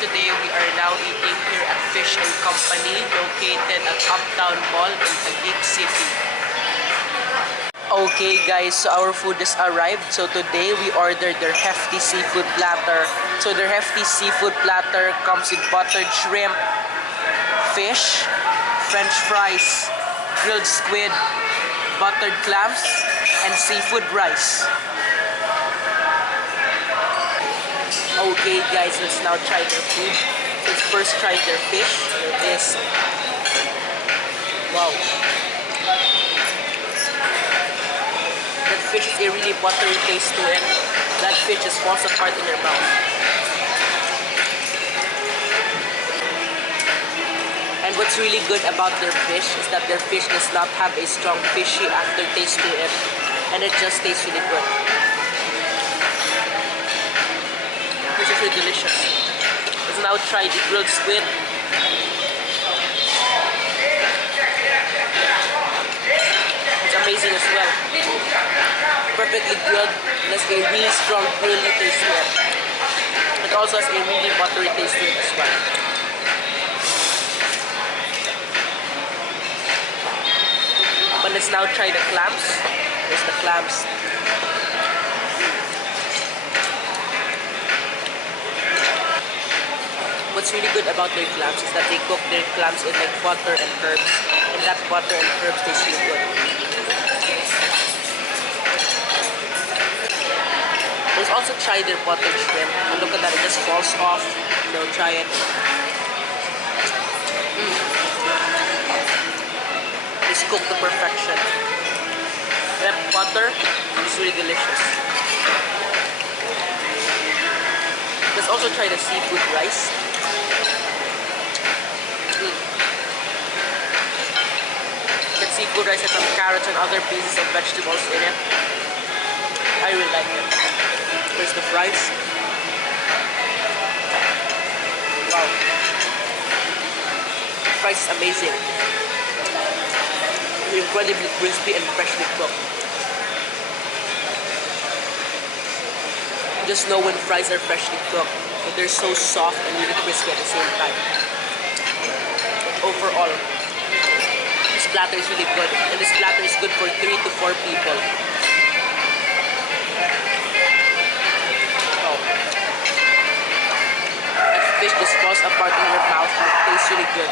today we are now eating here at Fish and Company, located at Uptown Mall in Taguig City. Okay guys, so our food has arrived. So today we ordered their Heafty seafood platter. So their Heafty seafood platter comes with buttered shrimp, fish, French fries, grilled squid, buttered clams, and seafood rice. Okay guys, let's now try their food. So let's first try their fish. There is, wow, that fish is a really buttery taste to it. That fish just falls apart in your mouth. And what's really good about their fish is that their fish does not have a strong fishy aftertaste to it, and it just tastes really good. This is really delicious. Let's now try the grilled squid. It's amazing as well. Perfectly grilled. It has a really strong grilly taste to it. It also has a really buttery taste to it as well. But let's now try the clams. There's the clams. What's really good about their clams is that they cook their clams in like butter and herbs, and that butter and herbs taste really good. Let's also try their buttered shrimp. And look at that, it just falls off. So try it. It's cooked to perfection. That butter is really delicious. Let's also try the seafood rice. That seafood rice has some carrots and other pieces of vegetables in it. I really like it. Here's the fries. Wow. The fries is amazing. They're incredibly crispy and freshly cooked. You just know when fries are freshly cooked, but they're so soft and really crispy at the same time. Overall, this platter is really good, and this platter is good for 3 to 4 people. Oh. That fish just falls apart in your mouth and it tastes really good.